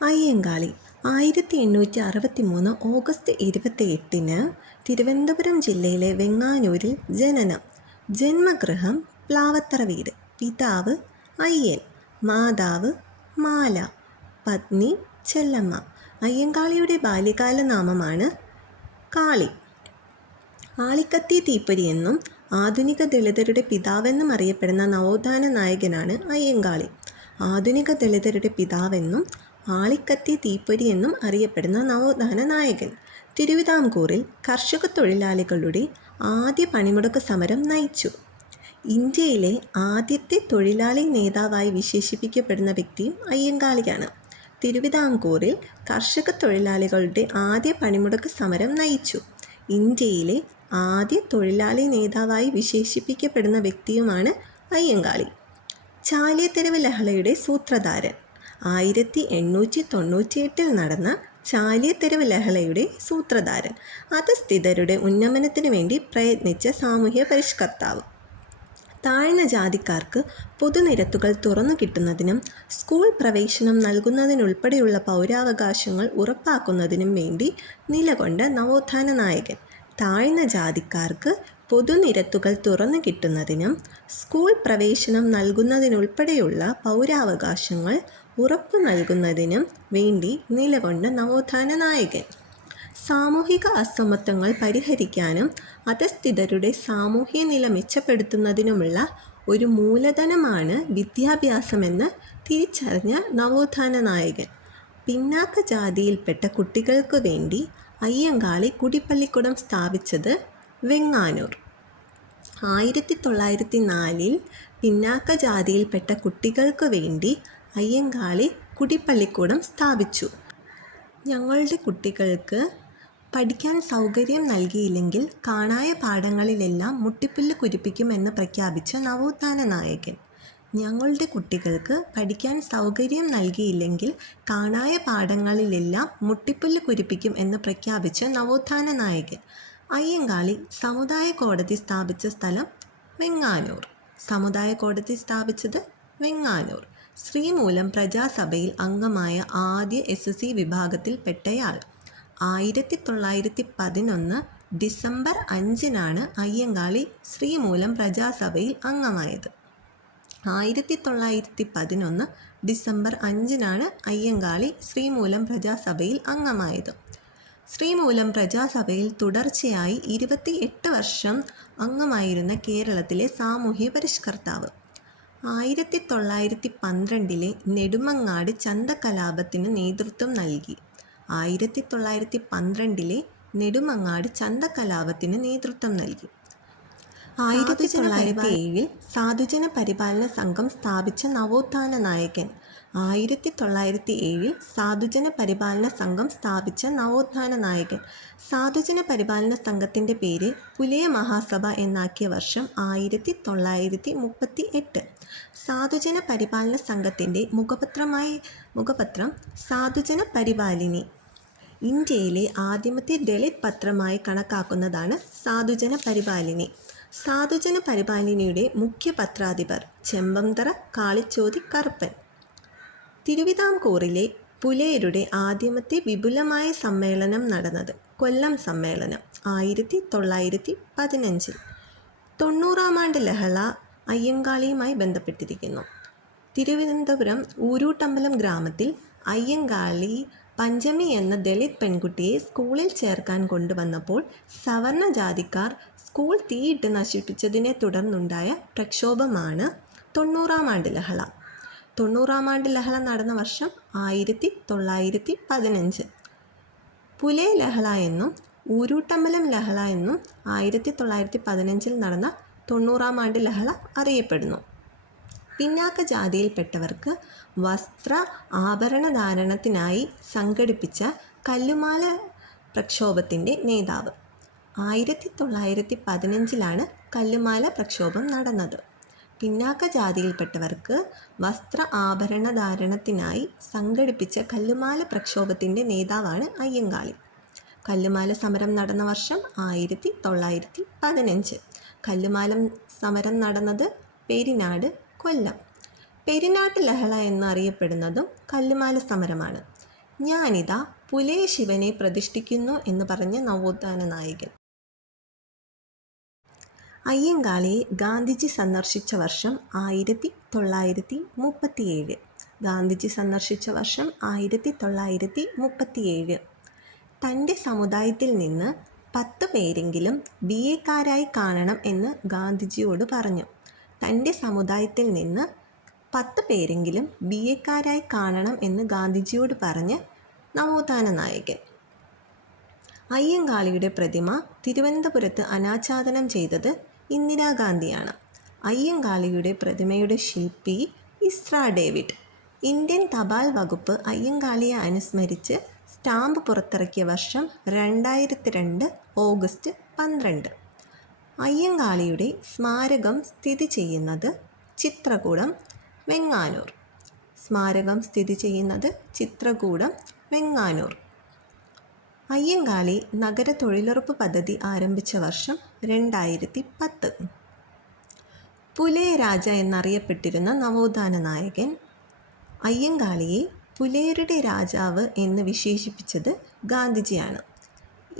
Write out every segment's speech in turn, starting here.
Ayyankali 1863 August 28 Thiruvananthapuram ജില്ലയിലെ വെങ്ങാനൂരിൽ ജനനം. ജന്മഗൃഹം പ്ലാവത്തറ വീട്. പിതാവ് അയ്യൻ, മാതാവ് മാല, പത്നി ചെല്ലമ്മ. അയ്യങ്കാളിയുടെ ബാല്യകാല നാമമാണ് കാളി. ആളിക്കത്തി തീപ്പൊരി എന്നും ആധുനിക ദളിതരുടെ പിതാവെന്നും അറിയപ്പെടുന്ന നവോത്ഥാന നായകനാണ് അയ്യങ്കാളി. ആധുനിക ദളിതരുടെ പിതാവെന്നും ആളിക്കത്തി തീപ്പൊരി എന്നും അറിയപ്പെടുന്ന നവോത്ഥാന നായകൻ. തിരുവിതാംകൂറിൽ കർഷക തൊഴിലാളികളുടെ ആദ്യ പണിമുടക്ക് സമരം നയിച്ചു. ഇന്ത്യയിലെ ആദ്യത്തെ തൊഴിലാളി നേതാവായി വിശേഷിപ്പിക്കപ്പെടുന്ന വ്യക്തിയും അയ്യങ്കാളിയാണ്. തിരുവിതാംകൂറിൽ കർഷക തൊഴിലാളികളുടെ ആദ്യ പണിമുടക്ക് സമരം നയിച്ചു. ഇന്ത്യയിലെ ആദ്യ തൊഴിലാളി നേതാവായി വിശേഷിപ്പിക്കപ്പെടുന്ന വ്യക്തിയുമാണ് അയ്യങ്കാളി. ചാലിയത്തെരുവ് ലഹളയുടെ സൂത്രധാരൻ. 1898 നടന്ന ചാലിയത്തെരുവ് ലഹളയുടെ സൂത്രധാരൻ. അധസ്ഥിതരുടെ ഉന്നമനത്തിനു വേണ്ടി പ്രയത്നിച്ച സാമൂഹ്യ പരിഷ്കർത്താവ്. താഴ്ന്ന ജാതിക്കാർക്ക് പൊതുനിരത്തുകൾ തുറന്നു കിട്ടുന്നതിനും സ്കൂൾ പ്രവേശനം നൽകുന്നതിനുൾപ്പെടെയുള്ള പൗരാവകാശങ്ങൾ ഉറപ്പാക്കുന്നതിനും വേണ്ടി നിലകൊണ്ട നവോത്ഥാന നായകൻ. താഴ്ന്ന ജാതിക്കാർക്ക് പൊതുനിരത്തുകൾ തുറന്നു കിട്ടുന്നതിനും സ്കൂൾ പ്രവേശനം നൽകുന്നതിനുൾപ്പെടെയുള്ള പൗരാവകാശങ്ങൾ ഉറപ്പു നൽകുന്നതിനും വേണ്ടി നിലകൊണ്ട നവോത്ഥാന നായകൻ. സാമൂഹിക അസമത്വങ്ങൾ പരിഹരിക്കാനും അധസ്ഥിതരുടെ സാമൂഹ്യ നില മെച്ചപ്പെടുത്തുന്നതിനുമുള്ള ഒരു മൂലധനമാണ് വിദ്യാഭ്യാസമെന്ന് തിരിച്ചറിഞ്ഞ നവോത്ഥാന നായകൻ. പിന്നാക്ക ജാതിയിൽപ്പെട്ട കുട്ടികൾക്കു വേണ്ടി അയ്യങ്കാളി കുടിപ്പള്ളിക്കൂടം സ്ഥാപിച്ചത് വെങ്ങാനൂർ. 1904 പിന്നാക്ക ജാതിയിൽപ്പെട്ട കുട്ടികൾക്കു വേണ്ടി അയ്യങ്കാളി കുടിപ്പള്ളിക്കൂടം സ്ഥാപിച്ചു. ഞങ്ങളുടെ കുട്ടികൾക്ക് പഠിക്കാൻ സൗകര്യം നൽകിയില്ലെങ്കിൽ കാണായ പാഠങ്ങളിലെല്ലാം മുട്ടിപ്പുല്ല് കുരിപ്പിക്കുമെന്ന് പ്രഖ്യാപിച്ച നവോത്ഥാന നായകൻ. ഞങ്ങളുടെ കുട്ടികൾക്ക് പഠിക്കാൻ സൗകര്യം നൽകിയില്ലെങ്കിൽ കാണായ പാഠങ്ങളിലെല്ലാം മുട്ടിപ്പുല്ല് കുരിപ്പിക്കും എന്ന് പ്രഖ്യാപിച്ച നവോത്ഥാന നായകൻ. അയ്യങ്കാളി സമുദായ കോടതി സ്ഥാപിച്ച സ്ഥലം വെങ്ങാനൂർ. സമുദായ കോടതി സ്ഥാപിച്ചത് വെങ്ങാനൂർ. ശ്രീമൂലം പ്രജാസഭയിൽ അംഗമായ ആദ്യ SSC വിഭാഗത്തിൽ പെട്ടയാൾ. 1911 ഡിസംബർ 5 അയ്യങ്കാളി ശ്രീമൂലം പ്രജാസഭയിൽ അംഗമായത്. 1911 ഡിസംബർ 5 അയ്യങ്കാളി ശ്രീമൂലം പ്രജാസഭയിൽ അംഗമായത്. ശ്രീമൂലം പ്രജാസഭയിൽ തുടർച്ചയായി 28 വർഷം അംഗമായിരുന്ന കേരളത്തിലെ സാമൂഹ്യ പരിഷ്കർത്താവ്. 1912 നെടുമങ്ങാട് ചന്തക്കലാപത്തിന് നേതൃത്വം നൽകി. 1912 നെടുമങ്ങാട് ചന്തക്കലാപത്തിന് നേതൃത്വം നൽകി. 1907 സാധുജന പരിപാലന സംഘം സ്ഥാപിച്ച നവോത്ഥാന നായകൻ. 1907 സാധുജന പരിപാലന സംഘം സ്ഥാപിച്ച നവോത്ഥാന നായകൻ. സാധുജന പരിപാലന സംഘത്തിൻ്റെ പേര് പുലയ മഹാസഭ എന്നാക്കിയ വർഷം 1938. സാധുജന പരിപാലന സംഘത്തിൻ്റെ മുഖപത്രം സാധുജന പരിപാലിനി. ഇന്ത്യയിലെ ആദ്യമത്തെ ദളിത് പത്രമായി കണക്കാക്കുന്നതാണ് സാധുജന പരിപാലിനി. സാധുജന പരിപാലിനിയുടെ മുഖ്യ പത്രാധിപർ ചെമ്പന്തറ കാളിച്ചോതി കറുപ്പൻ. തിരുവിതാംകൂറിലെ പുലയരുടെ ആദ്യമത്തെ വിപുലമായ സമ്മേളനം നടന്നത് കൊല്ലം സമ്മേളനം 1915. 90-ാം ആണ്ട് ലഹള അയ്യങ്കാളിയുമായി ബന്ധപ്പെട്ടിരിക്കുന്നു. തിരുവനന്തപുരം ഊരൂട്ടമ്പലം ഗ്രാമത്തിൽ അയ്യങ്കാളി പഞ്ചമി എന്ന ദളിത് പെൺകുട്ടിയെ സ്കൂളിൽ ചേർക്കാൻ കൊണ്ടുവന്നപ്പോൾ സവർണ ജാതിക്കാർ സ്കൂൾ തീയിട്ട് നശിപ്പിച്ചതിനെ തുടർന്നുണ്ടായ പ്രക്ഷോഭമാണ് 90-ാം ആണ്ട് ലഹള. 90-ാം ആണ്ട് ലഹള നടന്ന വർഷം 1915. പുലയ ലഹള എന്നും ഊരൂട്ടമ്പലം ലഹള എന്നും 1915 നടന്ന 90-ാം ആണ്ട് ലഹള അറിയപ്പെടുന്നു. പിന്നാക്ക ജാതിയിൽപ്പെട്ടവർക്ക് വസ്ത്ര ആഭരണധാരണത്തിനായി സംഘടിപ്പിച്ച കല്ലുമാല പ്രക്ഷോഭത്തിൻ്റെ നേതാവ്. 1915 കല്ലുമാല പ്രക്ഷോഭം നടന്നത്. പിന്നാക്ക ജാതിയിൽപ്പെട്ടവർക്ക് വസ്ത്ര ആഭരണധാരണത്തിനായി സംഘടിപ്പിച്ച കല്ലുമാല പ്രക്ഷോഭത്തിൻ്റെ നേതാവാണ് അയ്യങ്കാളി. കല്ലുമാല സമരം നടന്ന വർഷം 1915. കല്ലുമാല സമരം നടന്നത് പെരിനാട്, കൊല്ലം. പെരിനാട്ട് ലഹള എന്നറിയപ്പെടുന്നതും കല്ലുമാല സമരമാണ്. ഞാനിതാ പുലയ ശിവനെ പ്രതിഷ്ഠിക്കുന്നു എന്ന് പറഞ്ഞ നവോത്ഥാന നായകൻ. അയ്യങ്കാളിയെ ഗാന്ധിജി സന്ദർശിച്ച വർഷം 1937. ഗാന്ധിജി സന്ദർശിച്ച വർഷം 1937. തൻ്റെ സമുദായത്തിൽ നിന്ന് 10 പേരെങ്കിലും BA-ക്കാരായി കാണണം എന്ന് ഗാന്ധിജിയോട് പറഞ്ഞു. തൻ്റെ സമുദായത്തിൽ നിന്ന് 10 പേരെങ്കിലും BA-ക്കാരായി കാണണം എന്ന് ഗാന്ധിജിയോട് പറഞ്ഞ് നവോത്ഥാന നായകൻ. അയ്യങ്കാളിയുടെ പ്രതിമ തിരുവനന്തപുരത്ത് അനാച്ഛാദനം ചെയ്തത് ഇന്ദിരാഗാന്ധിയാണ്. അയ്യങ്കാളിയുടെ പ്രതിമയുടെ ശില്പി ഇസ്ര ഡേവിഡ്. ഇന്ത്യൻ തപാൽ വകുപ്പ് അയ്യങ്കാളിയെ അനുസ്മരിച്ച് സ്റ്റാമ്പ് പുറത്തിറക്കിയ വർഷം 2002 ഓഗസ്റ്റ് 12. അയ്യങ്കാളിയുടെ സ്മാരകം സ്ഥിതി ചെയ്യുന്നത് ചിത്രകൂടം, വെങ്ങാനൂർ. സ്മാരകം സ്ഥിതി ചെയ്യുന്നത് ചിത്രകൂടം, വെങ്ങാനൂർ. അയ്യങ്കാളി നഗര തൊഴിലുറപ്പ് പദ്ധതി ആരംഭിച്ച വർഷം 2010. പുലയ രാജ എന്നറിയപ്പെട്ടിരുന്ന നവോത്ഥാന നായകൻ. അയ്യങ്കാളിയെ പുലയരുടെ രാജാവ് എന്ന് വിശേഷിപ്പിച്ചത് ഗാന്ധിജിയാണ്.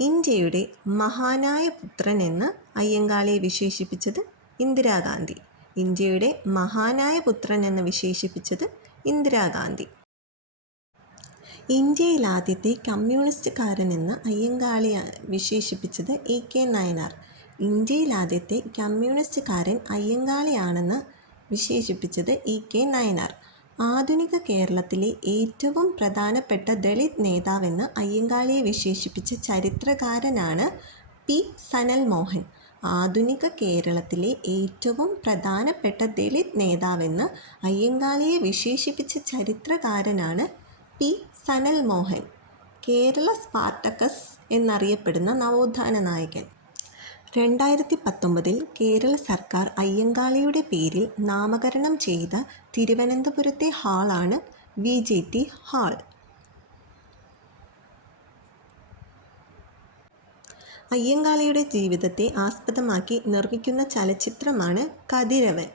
ഇന്ത്യയുടെ മഹാനായ പുത്രൻ എന്ന് അയ്യങ്കാളിയെ വിശേഷിപ്പിച്ചത് ഇന്ദിരാഗാന്ധി. ഇന്ത്യയുടെ മഹാനായ പുത്രൻ എന്ന് വിശേഷിപ്പിച്ചത് ഇന്ദിരാഗാന്ധി. ഇന്ത്യയിൽ ആദ്യത്തെ കമ്മ്യൂണിസ്റ്റുകാരനെന്ന് അയ്യങ്കാളിയെ വിശേഷിപ്പിച്ചത് EK നായനാർ. ഇന്ത്യയിൽ ആദ്യത്തെ കമ്മ്യൂണിസ്റ്റുകാരൻ അയ്യങ്കാളിയാണെന്ന് വിശേഷിപ്പിച്ചത് EK നായനാർ. ആധുനിക കേരളത്തിലെ ഏറ്റവും പ്രധാനപ്പെട്ട ദളിത് നേതാവെന്ന് അയ്യങ്കാളിയെ വിശേഷിപ്പിച്ച ചരിത്രകാരനാണ് P. സനൽ മോഹൻ. ആധുനിക കേരളത്തിലെ ഏറ്റവും പ്രധാനപ്പെട്ട ദളിത് നേതാവെന്ന് അയ്യങ്കാളിയെ വിശേഷിപ്പിച്ച ചരിത്രകാരനാണ് P. സനൽ മോഹൻ. കേരള സ്പാർട്ടക്കസ് എന്നറിയപ്പെടുന്ന നവോത്ഥാന നായകൻ. 2019 കേരള സർക്കാർ അയ്യങ്കാളിയുടെ പേരിൽ നാമകരണം ചെയ്ത തിരുവനന്തപുരത്തെ ഹാളാണ് VGT ഹാൾ. അയ്യങ്കാളിയുടെ ജീവിതത്തെ ആസ്പദമാക്കി നിർമ്മിക്കുന്ന ചലച്ചിത്രമാണ് കതിരവൻ.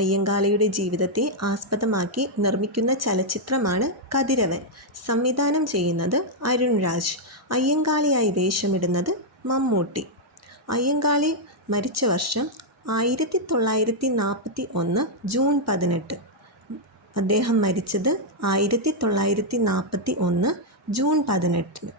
അയ്യങ്കാളിയുടെ ജീവിതത്തെ ആസ്പദമാക്കി നിർമ്മിക്കുന്ന ചലച്ചിത്രമാണ് കതിരവൻ. സംവിധാനം ചെയ്യുന്നത് അരുൺ രാജ്. അയ്യങ്കാളിയായി വേഷമിടുന്നത് മമ്മൂട്ടി. അയ്യങ്കാളി മരിച്ച വർഷം 1941 ജൂൺ 18. അദ്ദേഹം മരിച്ചത് 1941 ജൂൺ 18.